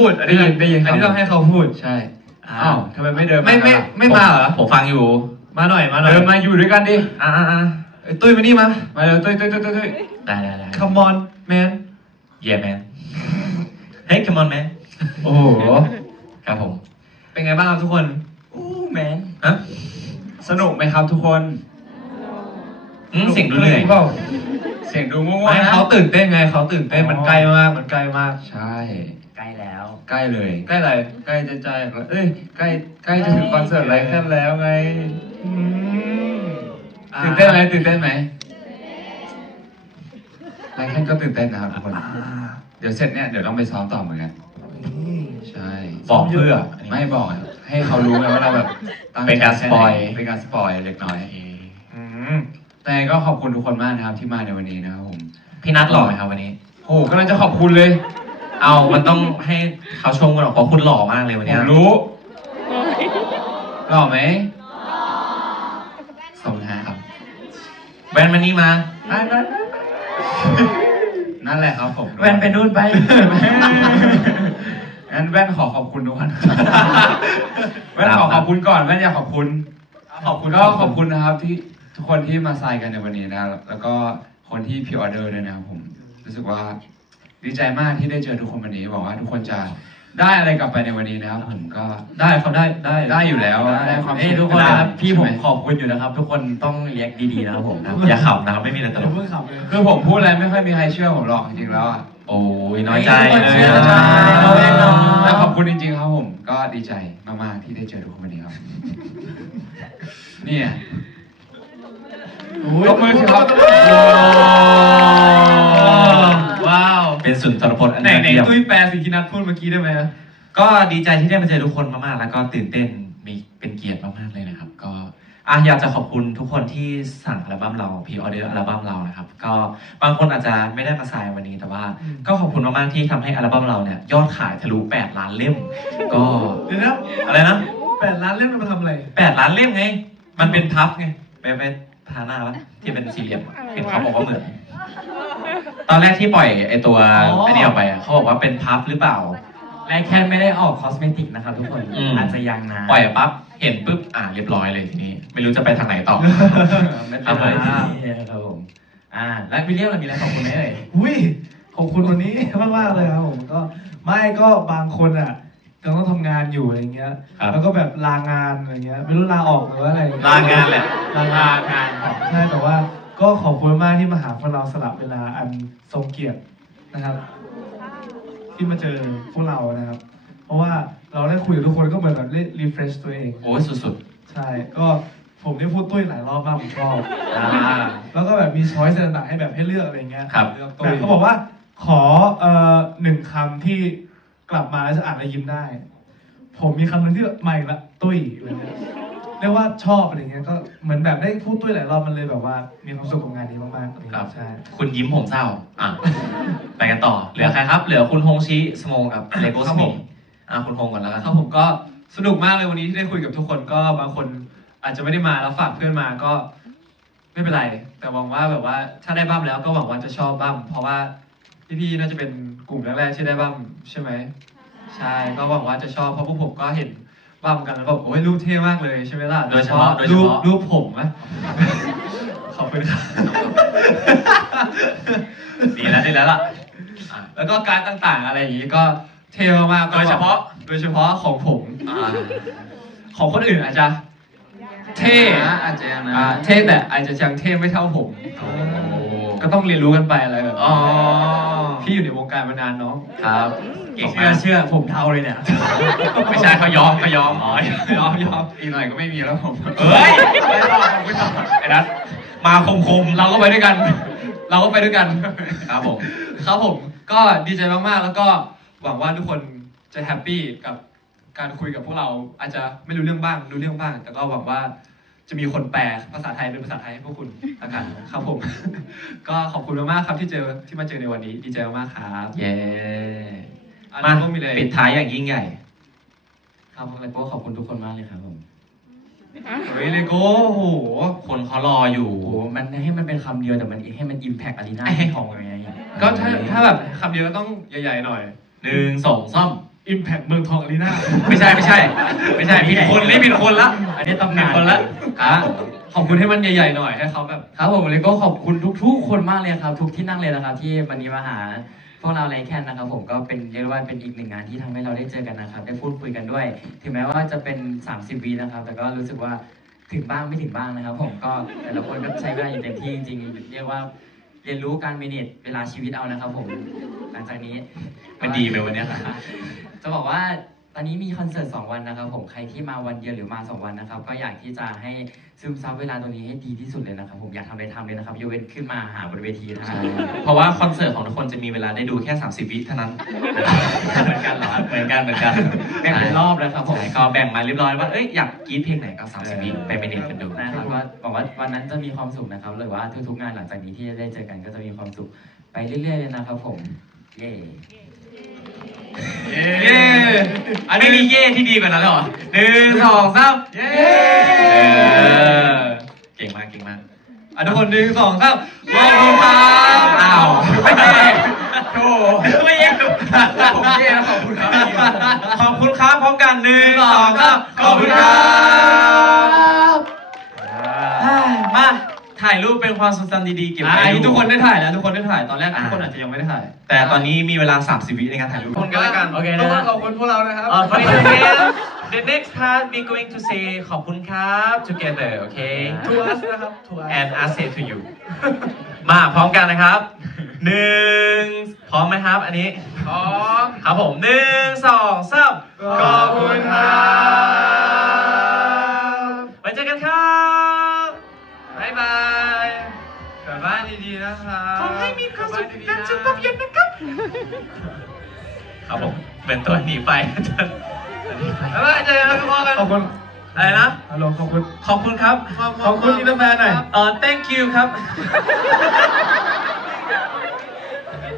พูดได้ยินได้ยินอันนี้ครับต้องให้เขาพูดใช่อ้าอ้าววทำไมไม่เดินไม่ไม่ล่ะไม่มาเหรอผมฟังอยู่ มาหน่อยมาหน่อยเดินมาอยู่ด้วยกันดิอ่าอ่าอ่าเอ้ยตุ้ยมานี่มามาเร็วตุ้ยตุ้ยตุ้ยตุ้ยตุ้ยได้ได้ได้ come on man yeah man เฮ้ย come on man โอ้โหครับผม เป็นไงบ้างครับทุกคนอู้แมนอะสนุกไหมครับทุกคนอืมเสียงดูเหนื่อยเปล่าเสียงดูง่วงไม่ๆนะเขาตื่นเต้นไงเขาตื่นเต้นอ๋อมันใกล้มากมันใกล้มากใช่ใก ล้แล้ว ใกล้เลย ใกล้อะไรใกล้จะใจเอ้ยใกล้ใกล้จะถึงคอนเสิร์ตไรแค่แล้วไงอืมอ่าตื่นเต้นไหมตื่นเต้นไหมไรแค่ก็ตื่นเต้นนะครับทุกคนอ่าเดี๋ยวเสร็จเนี่ยเดี๋ยวต้องไปซ้อมต่อเหมือนกันใช่บอกเพื่อไม่บอกอะให้เขารู้ไงว่าเราแบบตั้งใจเป็นการสปอยเป็นการสปอยเล็กน้อยอืมแต่ก็ขอบคุณทุกคนมากนะครับที่มาในวันนี้นะครับผมพี่นัทหล่อไหมครับวันนี้โอ้โหกำลังจะขอบคุณเลย เอามันต้องให้เขาชมกันหรอกเพราะคุณหล่อมากเลยวันผเนี้ยมรู้ หล่อไหมสมนะครับแว่นมันนี่มานั่นแหละครับผมแว่นไปนู่นไป งั้นแว่นขอขอบคุณทุกคนแว่นขอขอบคุณก่อนแว่นอยากขอบคุณ ขอบคุณก็ขอบคุณนะครับที่ทุกคนที่มาใส่กันในวันนี้นะแล้วก็คนที่พิออเดอร์ด้วยนะครับผมรู้สึกว่า ดีใจมากที่ได้เจอทุกคนวันนี้หวังว่าทุกคนจะได้อะไรกลับไปในวันนี้นะครับผมก็ได้เขาได้ได้ได้อยู่แล้วได้ความเอ้ยสุขทุกคนนะครับได้พี่ผมใช่ไหขอบคุณอยู่นะครับ ทุกคนต้องเรียกดีๆนะครับผมนะอย่าขำนะครับไม่มีอะไรตลกเพิ่งขับเลยคือผมพูดอะไรไม่ค่อยมีใครเชื่อผมหรอกจริงๆแล้วอะโอ้ยน้อยใจเฮ้ยเลยเชื่ออะใจเราเองเนาะแล้วขอบคุณจริงๆครับผมก็ดีใจมากๆที่ได้เจอทุกคนวันนี้ครับเนี่ยยกมือสิครับว้าวเป็ นสุนทรพจน์อันไหนยอดไหนเยี่ยมตุ้ยแปลสิ่งที่นัทพูดเมื่อกี้ได้ไหมอะก็ดีใจที่ได้มาเจอทุกคนมากๆ แล้วก็ตื่นเต้นมีเป็นเกียรติมากๆเลยนะครับ ก็อะอยากจะขอบคุณทุกคนที่สั่งอัลบั้มเราพรีออเดอร์อัลบั้มเรานะครับ ก็บางคนอาจจะไม่ได้มาสายวันนี้แต่ว่า ก็ขอบคุณมากๆที่ทำให้อัลบั้มเราเนี่ยยอดขายทะลุ 8 ล้านเล่ม ก็เดี๋ยวนะอะไรนะ แปดล้านเล่มมันมาทำอะไร 8 ล้านเล่มไง มันเป็นพับไงไปไปพาหน้าปะที่เป็นสี่เหลี่ยมอะเห็นเขาบอกว่าเหมือน ตอนแรกที่ปล่อยไอตัวอ๋อไอนี้ออกไปอะเขาบอกว่าเป็นพับหรือเปล่า และแค่ไม่ได้ออกคอสเมติกนะครับทุกคนอืม อาจจะยังนะปล่อยปั๊บเห็นปุ๊บอ่าเรียบร้อยเลยทีนี้ ไม่รู้จะไปทางไหนต่อ ไม่ครัเป็นบไรผมครับผมอ่าแล้ววิลเลียมเรามีอะไรขอบคุณไหมเอ่ย อุ้ยขอบคุณวันนี้ มากๆเลยครับผมก็ไม่ก็บางคนอะยังต้องทำงานอยู่อะไรเงี้ย ครับ แล้วก็แบบลางานอะไรเงี้ย ไม่รู้ลาออกหรือว่าอะไรลางานแหละลางานงานใช่แต่ว่า ก็ขอบคุณมากที่มาหาพวกเราสลับเวลาอันทรงเกียรตินะครับ ที่มาเจอพวกเรานะครับ เพราะว่าเราได้คุยกับทุกคนก็เหมือนแบบได้รีเฟรชตัวเอง โอ้ยสุดใช่ ก็ผมได้พูดตุ้ยหลายรอบมากผมชอบๆอ่า แล้วก็แบบมีช้อยส์ต่างๆให้แบบให้เลือกอะไรเงี้ยครับ แบบเขาบอกว่าขอเอ่อหนึ่งคำที่กลับมาแล้วจะอ่านแล้วยิ้มได้ ผมมีคำหนึ่งที่ใหม่ละตุ้ยอะไรเงี้ย เรียกว่าชอบอะไรเงี้ยก็เหมือนแบบได้พูดตุ้ยหลายรอบมันเลยแบบว่า มีความสุขกับงานนี้มากๆอะไรครัเงี้บยใช่คุณยิ้มผมเศร้าอะไปกันต่อเหลือใครครับ เหลือคุณฮงชิสโมงกับเลโก้คสรับมิผมอะคุณฮงก่อนแล้วกันครับผมก็สนุกมากเลยวันนี้ที่ได้คุยกับทุกคนก็บางคนอาจจะไม่ได้มาแล้วฝากเพื่อนมาก็ ไม่เป็นไร แต่หวังว่าแบบว่าถ้าได้บั้มแล้วก็หวังว่าจะชอบบั้มเพราะว่าพี่ๆน่าจะเป็นกลุ่มแรกๆที่ได้บั้มใช่ไหมใช่ก็หวังว่าจะชอบเพราะพวกผมก็เห็น บั้มกันแล้วแบบโอ้ยรูปเท่มากเลยใช่ไหมล่ะโดยเฉพาะโดยเฉรูปพาะ รูปผมอะขอบคุณครับดีแล้วดีแล้วล่ะ แล้วก็การดต่างๆ อะไรอย่างนี้ก็เท่มากๆก็โดยเฉพาะ โดยเฉพาะของผมอ่าของคนอื่นอาจจะเท่อาจจะยังนะอ่าเท่แต่อาจจะยังเท่ไม่เท่าผม โอ้ก็ต้องเรียนรู้กันไปอะไรแบบอ๋อ พี่อยู่ในวงการมานานเนาะครับเก่งเชื่มาอกเชื่อผมเท่าเลยเนี่ย ไม่ใช่เขายอมเขายอมอ๋อยอมยอมอีกหน่อยก็ไม่มีแล้วผมเฮ้ยไม่ต้องไม่ต้องไอ้นัทมาคมคมเราก็ไปด้วยกัน เราก็ไปด้วยกันๆครับผมครับผมก็ดีใจมาก ๆ แล้วก็หวังว่าทุกคนจะแฮปปี้กับการคุยกับพวกเราอาจจะไม่รู้เรื่องบ้างรู้เรื่องบ้าง แต่ก็หวังว่า จะมีคนแปลภาษาไทยเป็นภาษาไทยให้พวกคุณละกันครับผม ก็ขอบคุณมากๆครับที่เจอที่มาเจอในวันนี้ดีใจมากๆครับเย้อันมานี้ก็มีเลยปิดท้ายอย่างยิ่งใหญ่ ครับผมเลยก็ขอบคุณทุกคนมากเลยครับผมเฮ้ยเลโก้โอ้โห คนเขารออยู่ โอ้โหมันให้มันเป็นคำเดียวแต่มันให้มันอิมแพคอารีนาให้ทองยังไงก็ถ้าถ้าแบบคำเดียวก็ต้องใหญ่ๆหน่อย หนึ่งสองซ่อม Impact เมืองทองอารีนา ไม่ใช่ไม่ใช่ ไม่ใช่ผิดคนนี่ผิดคนละ อันนี้ตำผินาดนคนละ อะขอบคุณให้มันใหญ่ๆหน่อยให้เขาแบบครับผมเลยก็ขอบคุณทุกๆ คนมากเลยครับ ทุกที่นั่งเลยนะครับ ที่วันนี้มาหาพวกเราไลแคนนะครับผมก็เป็นเรียกได้ว่าเป็นอีกหนึ่งงานที่ทำให้เราได้เจอกันนะครับ ได้พูดคุยกันด้วย ถึงแม้ว่าจะเป็น 30วีนะครับ แต่ก็รู้สึกว่าถึงบ้างไม่ถึงบ้างนะครับ ผมก็แต่ละคนก็ใช้เวลาอย่างเต็มที่จริงๆเรียกว่าเรียนรู้การเมเนจเวลาชีวิตเอานะครับ ผม หลังจากนี้ มันดีไปวันเนี้ย จะบอกว่าต อนนี้มีคอนเสิร์ต2วันนะครับผมใครที่มาวันเดียวหรือมา2วันนะครับ ก็อยากที่จะให้ซึมซับเวลาตรงนี้ให้ดีที่สุดเลยนะครับ ผมอยากทำอะไรทำเลยนะครับยกเว้นขึ้นมาหาบนเวทีนะฮะเพราะว่าคอนเสิร์ตของทุกคนจะมีเวลาได้ดูแค่ 30 วิเท่านั้น เหมือนกันเหรอเหมือนกันเหมือนกันแบ่งเป็นรอบนะครับผมใช่ก็แบ่งมาเรียบร้อยว่าเอ้ยอยากกรีดเพลงไหนก็ 30 วิไปเมเนจกันดู นะครับว่าบอกว่าวันนั้นจะมีความสุขนะครับหรือว่าทุกๆงานหลังจากนี้ที่จะได้เจอกันก็จะมีความสุขไปเรื่อยๆเลยนะครับผมเย้ เย้อันนี้มีเย่ที่ดีกว่านั้นเหรอหนึ่งสองสามเย้เออเก่งมากเก่งมากอะทุกคนหนึ่งสองสามขอบคุณครับอ้าวไม่ใช่โธ่ไม่เย่ผมเย่แล้วขอบคุณครับขอบคุณครับพร้อมกันหนึ่งสองสามขอบคุณครับมา ถ่ายรูปเป็นความทรงจำดีๆเก็บอะไว้อันนี้ดูทุกคนได้ถ่ายแล้วทุกคนได้ถ่ายตอนแรกอ่าทุกคนอาจจะยังไม่ได้ถ่าย แต่ตอนนี้มีเวลา 30 วิในการถ่ายรูปคนกันแล้วกันโอเคต้อนะงฮะขอบคุณพวกเรานะครับ Uh, for the again, the next part we going to say ขอบคุณครับ together okay to us นะครับ to us and I say to you มาพร้อมกันนะครับหนึ่งพร้อมไหมครับ อันนี้ พร้อม ครับผมหนึ่งสองสามขอบคุณครับ บบ้านดีๆนะครับขอให้มีความสุขและสุขภาพเย็นนะครับ ครับผม เป็นตัวหนีไปบ๊ายบายเจอกันทุกคนขอบคุณอะไรนะฮัลโหลขอบคุณ ขอบคุณครับ ขอบคุณอินเตอร์แฟนหน่อยเออ thank you ครับ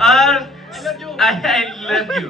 เออ I I love you